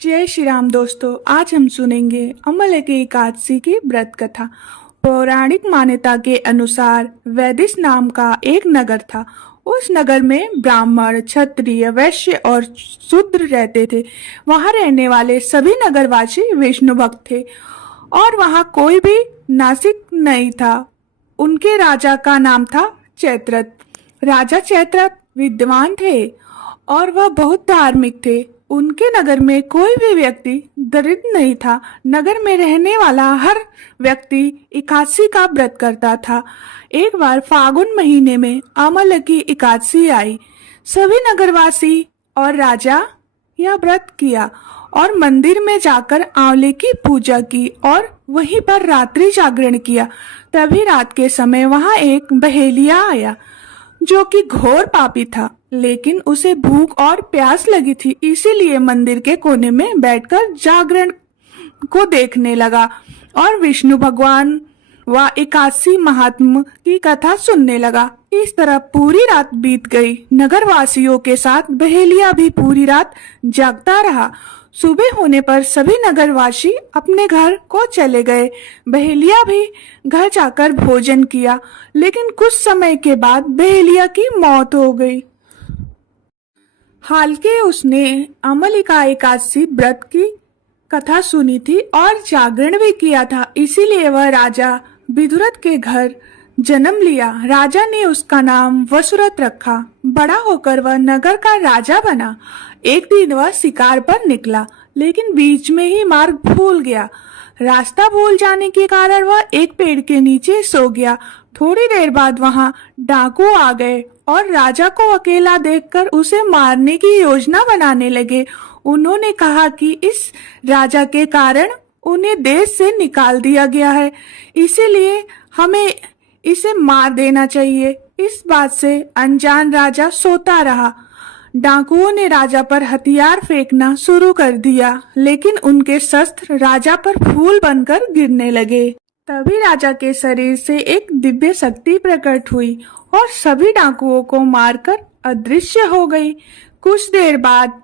जय श्री राम दोस्तों। आज हम सुनेंगे अमल की एकादशी की व्रत कथा। पौराणिक मान्यता के अनुसार वैदिश नाम का एक नगर था। उस नगर में ब्राह्मण, क्षत्रिय, वैश्य और शूद्र रहते थे। वहां रहने वाले सभी नगरवासी विष्णु भक्त थे और वहां कोई भी नास्तिक नहीं था। उनके राजा का नाम था चैत्रथ। राजा चैत्रथ विद्वान थे और वह बहुत धार्मिक थे। उनके नगर में कोई भी व्यक्ति दरिद्र नहीं था। नगर में रहने वाला हर व्यक्ति एकादशी का व्रत करता था। एक बार फागुन महीने में अमल की एकादशी आई। सभी नगरवासी और राजा यह व्रत किया और मंदिर में जाकर आंवले की पूजा की और वहीं पर रात्रि जागरण किया। तभी रात के समय वहां एक बहेलिया आया जो कि घोर पापी था, लेकिन उसे भूख और प्यास लगी थी, इसीलिए मंदिर के कोने में बैठकर जागरण को देखने लगा और विष्णु भगवान व एकादशी महात्म की कथा सुनने लगा। इस तरह पूरी रात बीत गई। नगरवासियों के साथ बहेलिया भी पूरी रात जागता रहा। सुबह होने पर सभी नगरवासी अपने घर को चले गए। बहेलिया भी घर जाकर भोजन किया, लेकिन कुछ समय के बाद बहेलिया की मौत हो गई। हालांकि उसने अमलिका एकादशी व्रत की कथा सुनी थी और जागरण भी किया था, इसीलिए वह राजा विदुरथ के घर जन्म लिया। राजा ने उसका नाम वसुरथ रखा। बड़ा होकर वह नगर का राजा बना। एक दिन वह शिकार पर निकला, लेकिन बीच में ही मार्ग भूल गया। रास्ता भूल जाने के कारण वह एक पेड़ के नीचे सो गया। थोड़ी देर बाद वहां डाकू आ गए और राजा को अकेला देखकर उसे मारने की योजना बनाने लगे। उन्होंने कहा कि इस राजा के कारण उन्हें देश से निकाल दिया गया है, इसीलिए हमें इसे मार देना चाहिए। इस बात से अनजान राजा सोता रहा। डाकुओं ने राजा पर हथियार फेंकना शुरू कर दिया, लेकिन उनके शस्त्र राजा पर फूल बनकर गिरने लगे। तभी राजा के शरीर से एक दिव्य शक्ति प्रकट हुई और सभी डाकुओं को मारकर अदृश्य हो गई। कुछ देर बाद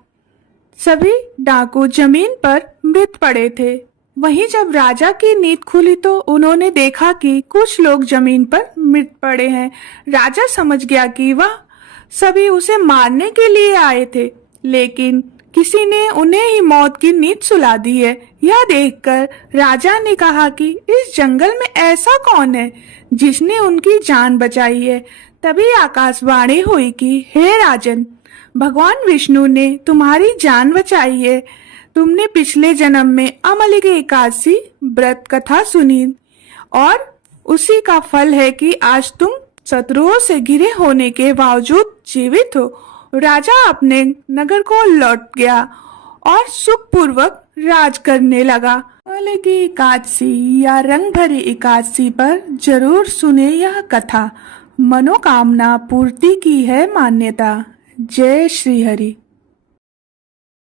सभी डाकू जमीन पर मृत पड़े थे। वहीं जब राजा की नींद खुली तो उन्होंने देखा कि कुछ लोग जमीन पर मृत पड़े हैं। राजा समझ गया कि वह सभी उसे मारने के लिए आए थे, लेकिन किसी ने उन्हें ही मौत की नींद सुला दी है। यह देखकर राजा ने कहा कि इस जंगल में ऐसा कौन है जिसने उनकी जान बचाई है। तभी आकाशवाणी हुई कि हे राजन, भगवान विष्णु ने तुम्हारी जान बचाई है। तुमने पिछले जन्म में अमल की एकादशी व्रत कथा सुनी और उसी का फल है कि आज तुम शत्रुओं से घिरे होने के बावजूद जीवित हो। राजा अपने नगर को लौट गया और सुखपूर्वक राज करने लगा। अमल की एकादशी या रंग भरी एकादशी पर जरूर सुने यह कथा। मनोकामना पूर्ति की है मान्यता। जय श्री हरि।